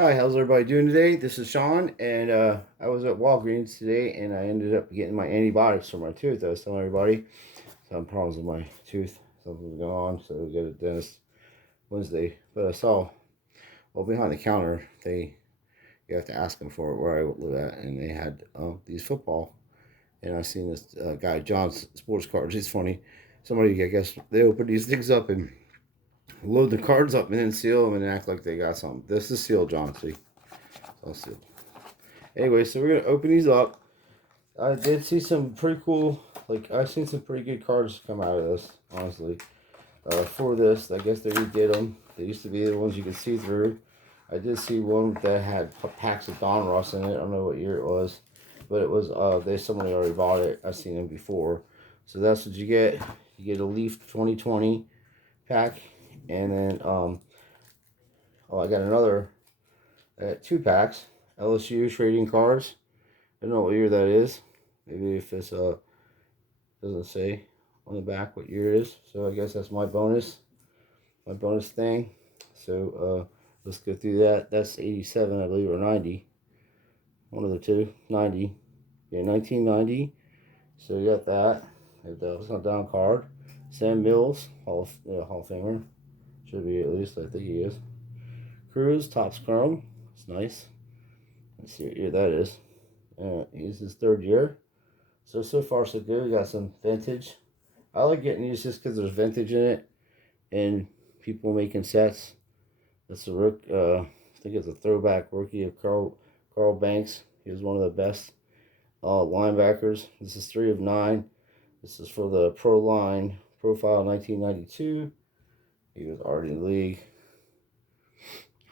Hi, how's everybody doing today? This is Sean, and I was at Walgreens today, and I ended up getting my antibiotics for my tooth. I was telling everybody some problems with my tooth, something was going on, so we go to the dentist Wednesday. But I saw, well, behind the counter, you have to ask them for it where I live at, and they had these football, and I seen this guy John's sports cards. It's funny, somebody, I guess they open these things up and load the cards up and then seal them and act like they got something. This is sealed, John. See, it's all sealed. Anyway, so we're gonna open these up. I did see some pretty cool, like I've seen some pretty good cards come out of this, honestly. For this, I guess they redid them. They used to be the ones you could see through. I did see one that had packs of Don Ross in it. I don't know what year it was, but it was somebody already bought it. I've seen them before, so that's what you get. You get a Leaf 2020 pack, and then I got another 2 packs LSU trading cards. I don't know what year that is. Maybe if it's doesn't say on the back what year it is. So I guess that's my bonus thing. So let's go through that. That's 87, I believe, or 90. One of the two. 90. Yeah, 1990. So you got that. It's not down card. Sam Mills, Hall of Famer. Should be at least. I think he is. Cruz, Topps Chrome. It's nice. Let's see what year that is. He's his 3rd year. So far so good. We got some vintage. I like getting these just because there's vintage in it and people making sets. That's a I think it's a throwback rookie of Carl Banks. He was one of the best linebackers. This is 3 of 9. This is for the Pro Line Profile 1992. He was already in the league.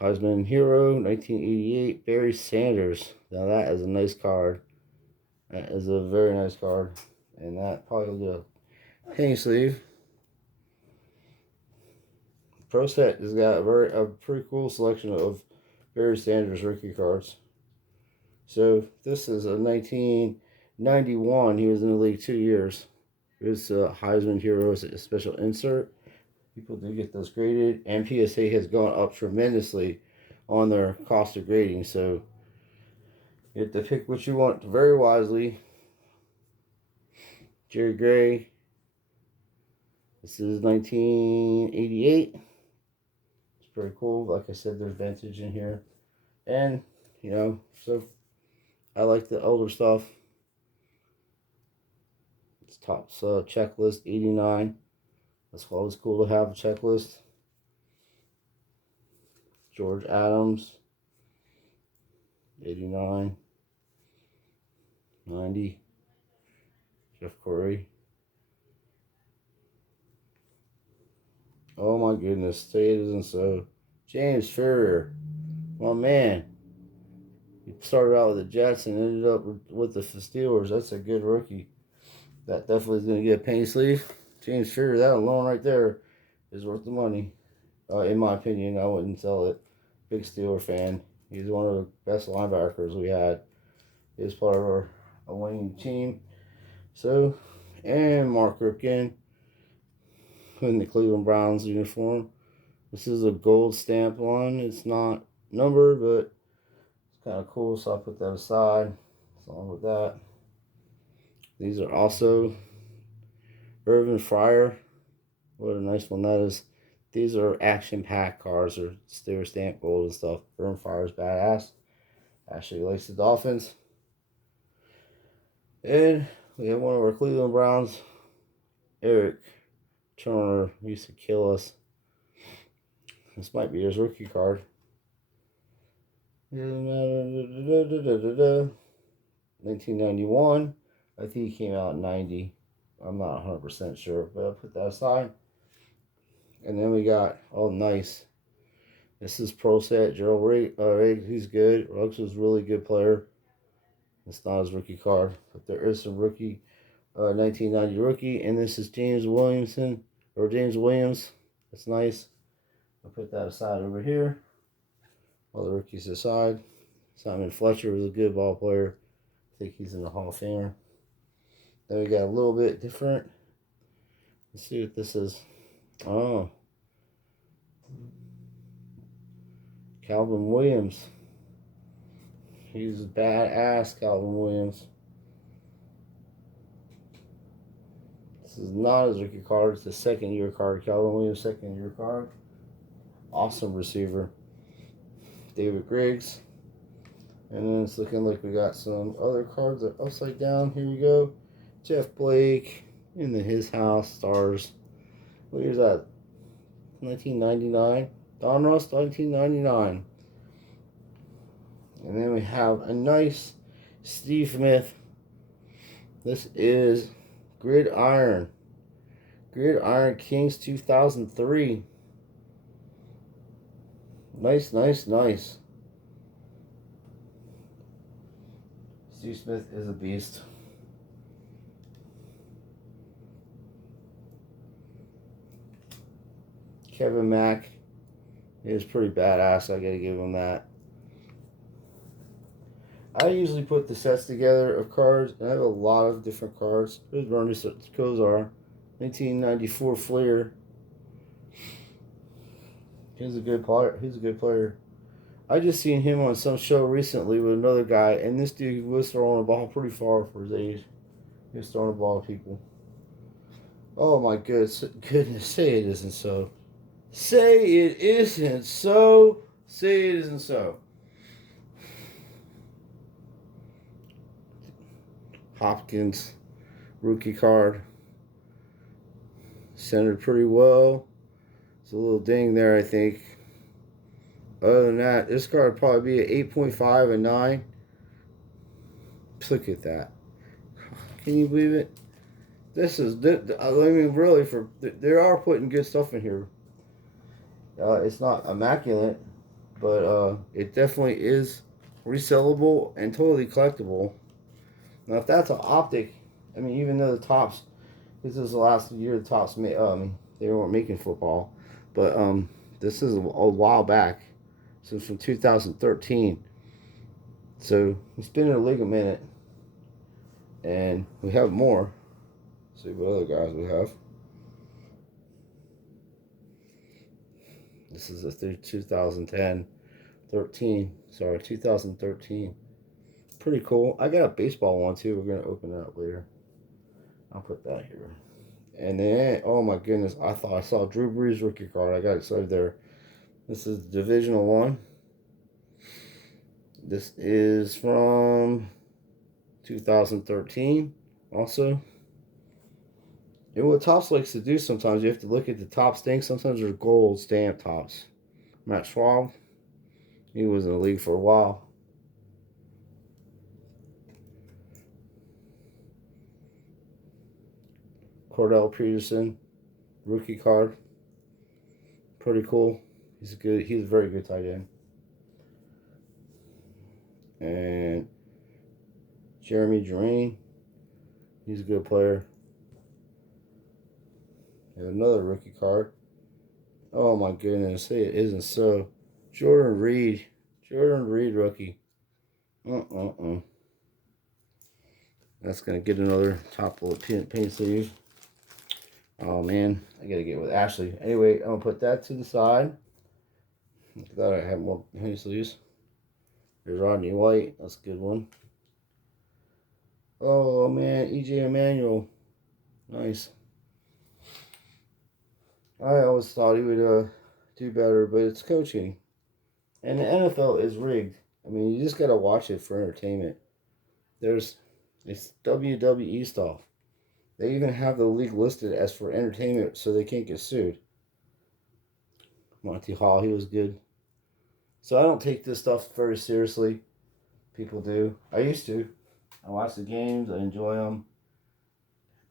Heisman Hero 1988. Barry Sanders. Now that is a nice card. That is a very nice card. And that probably will do a penny sleeve. Pro Set has got a pretty cool selection of Barry Sanders rookie cards. So this is a 1991. He was in the league 2 years. This Heisman Hero is a special insert. People do get those graded, and PSA has gone up tremendously on their cost of grading. So you have to pick what you want very wisely. Jerry Gray. This is 1988. It's pretty cool. Like I said, there's vintage in here. And, so I like the older stuff. It's Topps checklist 89. That's always cool to have a checklist. George Adams 89. 90. Jeff Corey. Oh my goodness, say it isn't so. James Ferrier, my man. He started out with the Jets and ended up with the Steelers. That's a good rookie. That definitely is going to get a penny sleeve. James Ferrier, that alone right there is worth the money. In my opinion, I wouldn't sell it. Big Steeler fan. He's one of the best linebackers we had. He was part of our winning team. So, and Mark Ripken in the Cleveland Browns uniform. This is a gold stamp one. It's not numbered, but it's kind of cool, so I'll put that aside along with that. These are also Irvin Fryer. What a nice one that is. These are action pack cards, or sticker stamp gold and stuff. Irvin Fryer is badass. Actually likes the Dolphins. And we have one of our Cleveland Browns, Eric Turner. Used to kill us. This might be his rookie card. 1991. I think he came out in 90. I'm not 100% sure, but I'll put that aside. And then we got, oh, nice. This is Pro Set. Gerald Riggs, he's good. Ruggs was a really good player. It's not his rookie card, but there is some rookie, 1990 rookie. And this is James Williams. That's nice. I'll put that aside over here. All the rookies aside. Simon Fletcher was a good ball player. I think he's in the Hall of Famer. Then we got a little bit different. Let's see what this is. Oh. Calvin Williams. He's a badass, Calvin Williams. This is not his rookie card. It's the second-year card. Calvin Williams, second-year card. Awesome receiver. David Griggs. And then it's looking like we got some other cards that are upside down. Here we go. Jeff Blake in his house. Stars. What year is that? 1999. Donruss, 1999. And then we have a nice Steve Smith. This is Gridiron. Gridiron Kings 2003. Nice, nice, nice. Steve Smith is a beast. Kevin Mack is pretty badass. I gotta give him that. I usually put the sets together of cards, and I have a lot of different cards. There's Bernie Kosar, 1994 Flair. He's a good player. I just seen him on some show recently with another guy, and this dude was throwing a ball pretty far for his age. He was throwing a ball at people. Oh my goodness, say it isn't so. Say it isn't so. Say it isn't so. Hopkins, rookie card. Centered pretty well. It's a little ding there, I think. Other than that, this card would probably be an 8.5, a 9. Look at that. Can you believe it? This is, I mean, really, they are putting good stuff in here. It's not immaculate, but it definitely is resellable and totally collectible. Now, if that's an optic, I mean, even though the Tops, this is the last year the Tops made, they weren't making football, but this is a while back. So it's from 2013. So it's been in the league a minute, and we have more. Let's see what other guys we have. This is a 2013. Pretty cool. I got a baseball one too. We're gonna open that up later. I'll put that here. And then, oh my goodness, I thought I saw Drew Brees rookie card. I got excited there. This is Divisional 1. This is from 2013 also. And what Topps likes to do sometimes, you have to look at the Topps thing. Sometimes there's gold stamp Topps. Matt Schwab, he was in the league for a while. Cordell Peterson, rookie card. Pretty cool. He's a very good tight end. And Jeremy Drain, he's a good player. And another rookie card. Oh my goodness, say it isn't so. Jordan Reed rookie. That's gonna get another top bullet paint sleeve. Oh man, I gotta get with Ashley. Anyway, I'm gonna put that to the side. I thought I had more paint sleeves. There's Rodney White, that's a good one. Oh man, EJ Emanuel, nice. I always thought he would do better, but it's coaching. And the NFL is rigged. I mean, you just gotta watch it for entertainment. It's WWE stuff. They even have the league listed as for entertainment so they can't get sued. Monty Hall, he was good. So I don't take this stuff very seriously. People do. I used to. I watch the games. I enjoy them.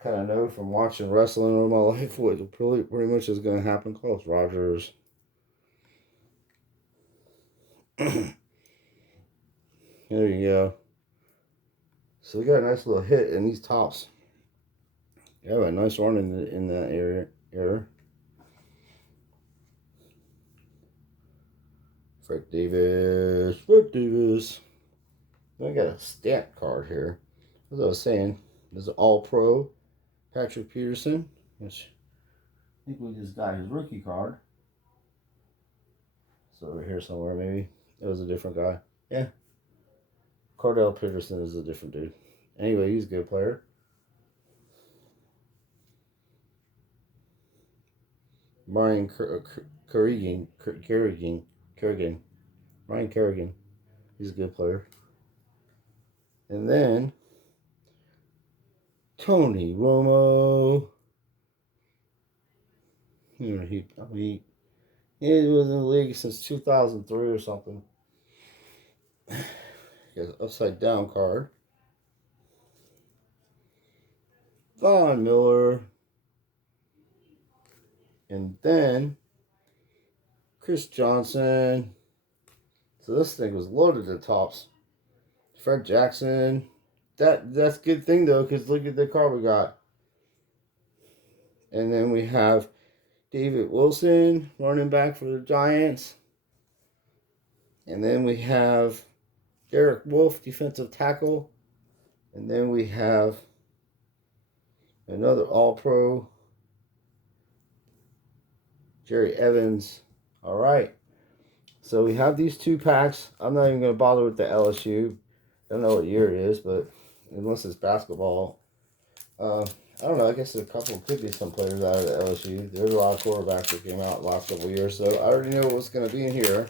Kind of know from watching wrestling all my life what pretty much is going to happen. Carlos Rogers. There you go. So we got a nice little hit in these Tops. You have a nice run in that area. Fred Davis. I got a stat card here. As I was saying, this is All-Pro Patrick Peterson, which I think we just got his rookie card. So over here somewhere, maybe. It was a different guy. Yeah. Cordell Peterson is a different dude. Anyway, he's a good player. Ryan Kerrigan. Ryan Kerrigan. He's a good player. And then Tony Romo. He was in the league since 2003 or something. He has an upside down card. Von Miller. And then Chris Johnson. So this thing was loaded to tops. Fred Jackson. That's a good thing though, because look at the card we got. And then we have David Wilson, running back for the Giants. And then we have Derek Wolfe, defensive tackle. And then we have another All-Pro, Jerry Evans. All right. So we have these 2 packs. I'm not even going to bother with the LSU. I don't know what year it is, but unless it's basketball. I don't know. I guess a couple could be some players out of the LSU. There's a lot of quarterbacks that came out the last couple of years. So I already know what's going to be in here.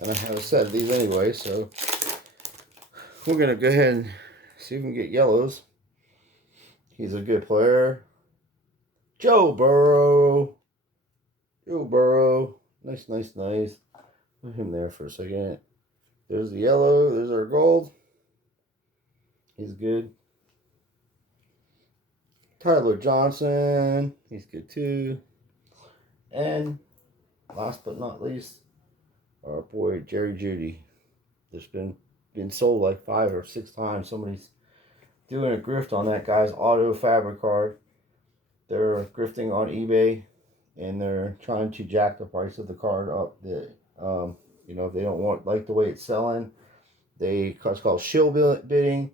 And I have a set of these anyway. So we're going to go ahead and see if we can get yellows. He's a good player. Joe Burrow. Joe Burrow. Nice. Put him there for a second. There's the yellow. There's our gold. He's good. Tyler Johnson. He's good too. And last but not least, our boy Jerry Jeudy. There's been sold like 5 or 6 times. Somebody's doing a grift on that guy's auto fabric card. They're grifting on eBay, and they're trying to jack the price of the card up. If they don't like the way it's selling, it's called shill bidding,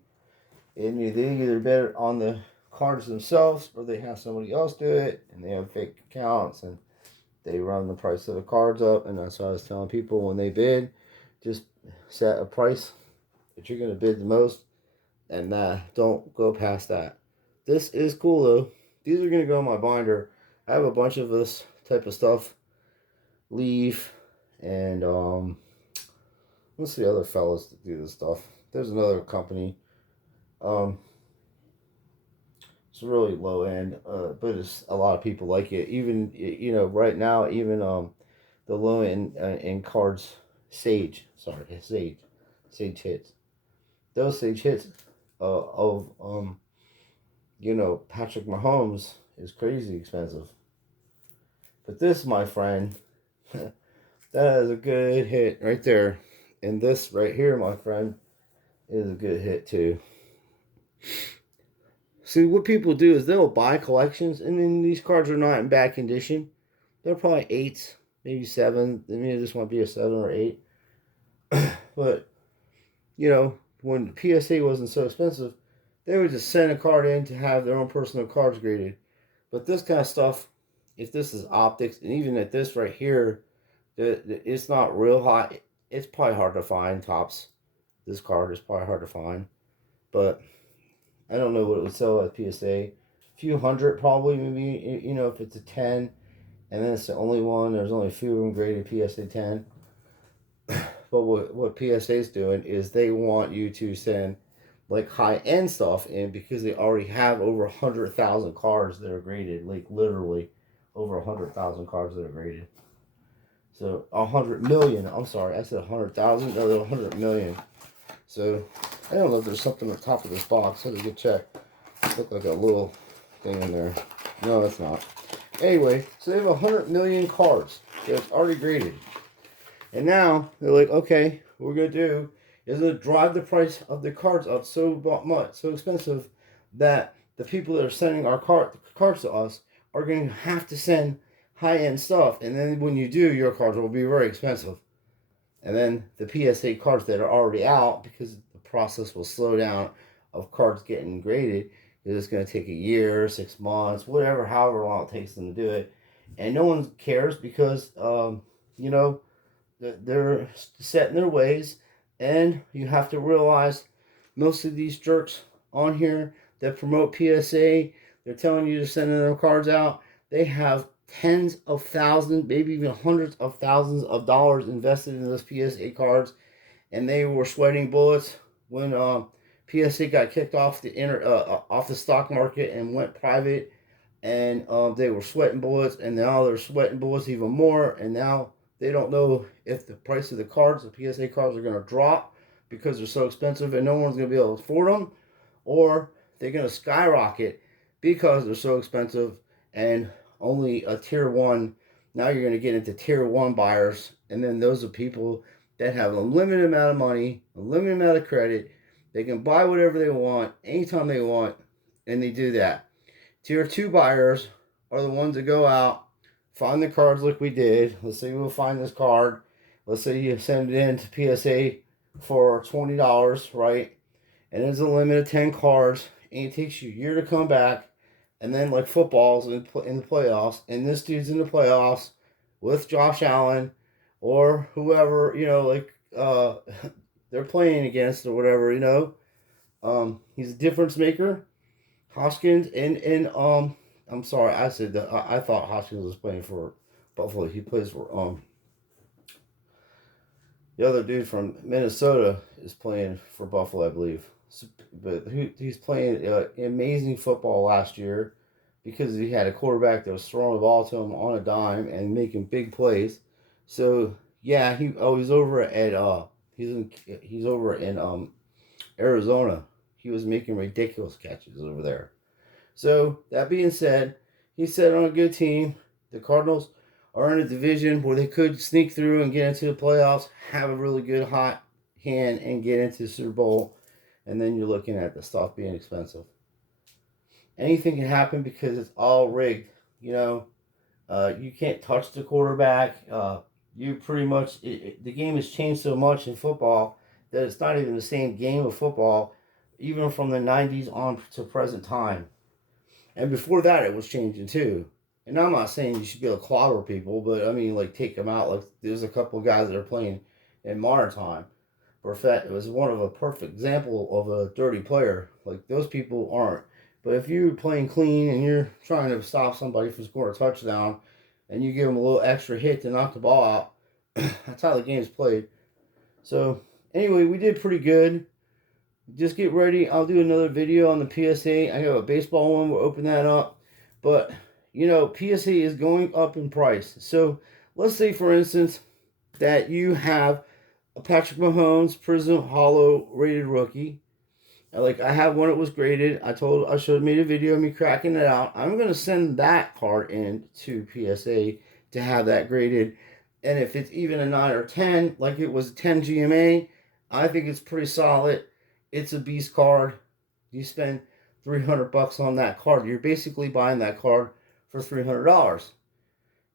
and they either bid on the cards themselves or they have somebody else do it, and they have fake accounts and they run the price of the cards up. And that's what I was telling people, when they bid, just set a price that you're going to bid the most, and don't go past that. This is cool though. These are going to go in my binder. I have a bunch of this type of stuff. Leaf and what's the other fellas that do this stuff? There's another company. It's really low end, but it's a lot of people like it. Even right now, even the low end cards, Sage hits. Those Sage hits of Patrick Mahomes is crazy expensive. But this, my friend, that is a good hit right there. And this right here, my friend, is a good hit too. See, what people do is they'll buy collections, and then these cards are not in bad condition. They're probably 8s, maybe 7. Maybe this might be a 7 or 8. But, when PSA wasn't so expensive, they would just send a card in to have their own personal cards graded. But this kind of stuff, if this is optics, and even at this right here, it's not real high. It's probably hard to find tops. This card is probably hard to find. But I don't know what it would sell at PSA. A few hundred probably, maybe, if it's a 10. And then it's the only one. There's only a few of them graded PSA 10. But what PSA is doing is they want you to send like high-end stuff in, because they already have over 100,000 cards that are graded. Like literally over 100,000 cards that are graded. So 100 million. I'm sorry, I said 100,000. No, they're 100 million. So I don't know if there's something on the top of this box. I had to go check. Look like a little thing in there. No, that's not. Anyway, so they have 100 million cards that's already graded. And now they're like, okay, what we're going to do is to drive the price of the cards up so much, so expensive, that the people that are sending our cards to us are going to have to send high-end stuff. And then when you do, your cards will be very expensive. And then the PSA cards that are already out, because the process will slow down of cards getting graded, it's going to take a year, 6 months, however long it takes them to do it. And no one cares because, they're set in their ways, and you have to realize most of these jerks on here that promote PSA, they're telling you to send their cards out. They have tens of thousands, maybe even hundreds of thousands of dollars invested in those PSA cards, and they were sweating bullets when PSA got kicked off off the stock market and went private, and they were sweating bullets, and now they're sweating bullets even more, and now they don't know if the price of the cards, the PSA cards, are going to drop because they're so expensive and no one's going to be able to afford them, or they're going to skyrocket because they're so expensive and only a tier one. Now you're going to get into tier one buyers, and then those are people that have a limited amount of money, a limited amount of credit. They can buy whatever they want anytime they want, and they do that. Tier two buyers are the ones that go out, find the cards like we did. Let's say we'll find this card. Let's say you send it in to PSA for $20, right? And there's a limit of 10 cards, and it takes you a year to come back. And then, like football's in the playoffs, and this dude's in the playoffs with Josh Allen or whoever, like they're playing against or whatever, he's a difference maker. Hoskins and I'm sorry, I said that I thought Hoskins was playing for Buffalo. He plays for the other dude from Minnesota is playing for Buffalo, I believe. But he's playing amazing football last year because he had a quarterback that was throwing the ball to him on a dime and making big plays. So yeah, he's over at he's over in Arizona. He was making ridiculous catches over there. So that being said, he's set on a good team. The Cardinals are in a division where they could sneak through and get into the playoffs, have a really good hot hand, and get into the Super Bowl. And then you're looking at the stuff being expensive. Anything can happen because it's all rigged. You can't touch the quarterback. You pretty much the game has changed so much in football that it's not even the same game of football, even from the '90s on to present time. And before that, it was changing too. And I'm not saying you should be able to clobber people, but I mean, like, take them out. Like, there's a couple of guys that are playing in modern time. It was one of a perfect example of a dirty player. Like, those people aren't. But if you're playing clean and you're trying to stop somebody from scoring a touchdown and you give them a little extra hit to knock the ball out, that's how the game's played. So, anyway, we did pretty good. Just get ready. I'll do another video on the PSA. I have a baseball one. We'll open that up. But, PSA is going up in price. So, let's say, for instance, that you have a Patrick Mahomes Prism Hollow rated rookie. Like, I have one that was graded. I made a video of me cracking it out. I'm going to send that card in to PSA to have that graded. And if it's even a 9 or 10, like it was a 10 GMA, I think it's pretty solid. It's a beast card. You spend $300 on that card. You're basically buying that card for $300.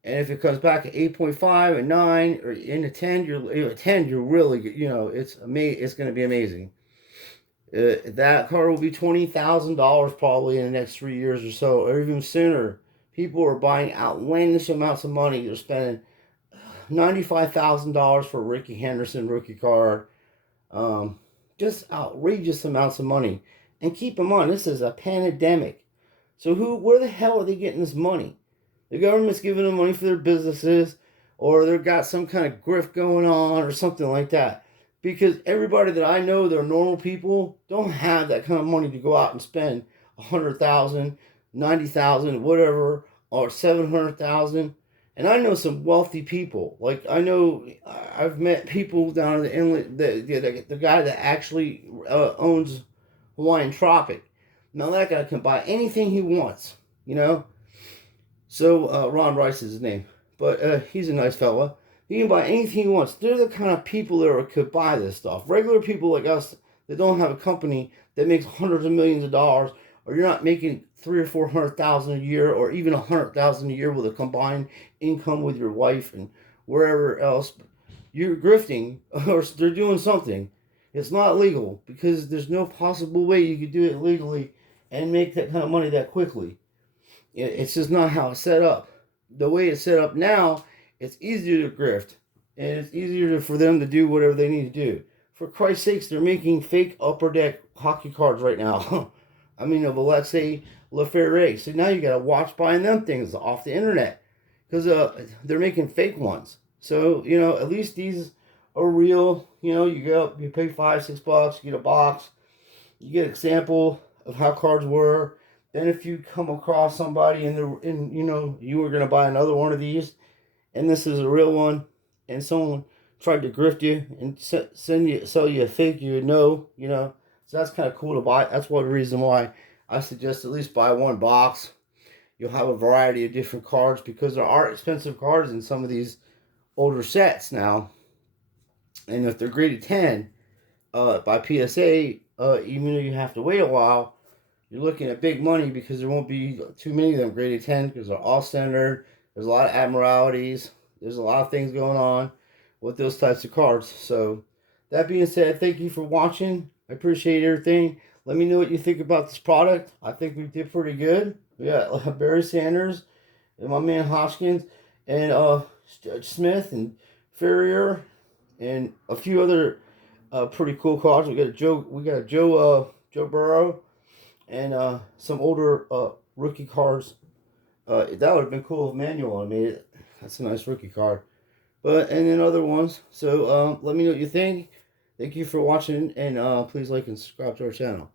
And if it comes back at 8.5 and 9 or in a 10, you're really, it's going to be amazing. That card will be $20,000 probably in the next 3 years or so, or even sooner. People are buying outlandish amounts of money. They're spending $95,000 for a Ricky Henderson rookie card. Just outrageous amounts of money. And keep in mind, this is a pandemic. So where the hell are they getting this money? The government's giving them money for their businesses, or they've got some kind of grift going on or something like that. Because everybody that I know, they're normal people, don't have that kind of money to go out and spend $100,000, $90,000, whatever, or $700,000. And I know some wealthy people. Like, I've met people down in the inlet, the guy that actually owns Hawaiian Tropic. Now, that guy can buy anything he wants, So, Ron Rice is his name. But he's a nice fella. He can buy anything he wants. They're the kind of people that could buy this stuff. Regular people like us that don't have a company that makes hundreds of millions of dollars, or you're not making $300,000 or $400,000 a year, or even $100,000 a year with a combined income with your wife and wherever else. You're grifting, or they're doing something. It's not legal because there's no possible way you could do it legally and make that kind of money that quickly. It's just not how it's set up. The way it's set up now, it's easier to grift. and it's easier for them to do whatever they need to do. For Christ's sakes, they're making fake Upper Deck hockey cards right now. I mean, of Alexei Lafayette. So now you got to watch buying them things off the internet because they're making fake ones. So at least these are real. You go, you pay $5-6, you get a box, you get an example of how cards were. Then if you come across somebody and you were gonna buy another one of these, and this is a real one, and someone tried to grift you and sell you a fake, you would know. So that's kind of cool to buy. That's one reason why I suggest at least buy one box. You'll have a variety of different cards because there are expensive cards in some of these older sets now. And if they're graded 10 by PSA, even though you have to wait a while, you're looking at big money because there won't be too many of them graded 10 because they're all centered. There's a lot of abnormalities. There's a lot of things going on with those types of cards. So that being said, thank you for watching. I appreciate everything. Let me know what you think about this product. I think we did pretty good. We got Barry Sanders and my man Hoskins and Smith and Ferrier and a few other pretty cool cards. We got a Joe Burrow and some older rookie cards. That would have been cool if Manuel made it. That's a nice rookie card. And then other ones. So let me know what you think. Thank you for watching, and please like and subscribe to our channel.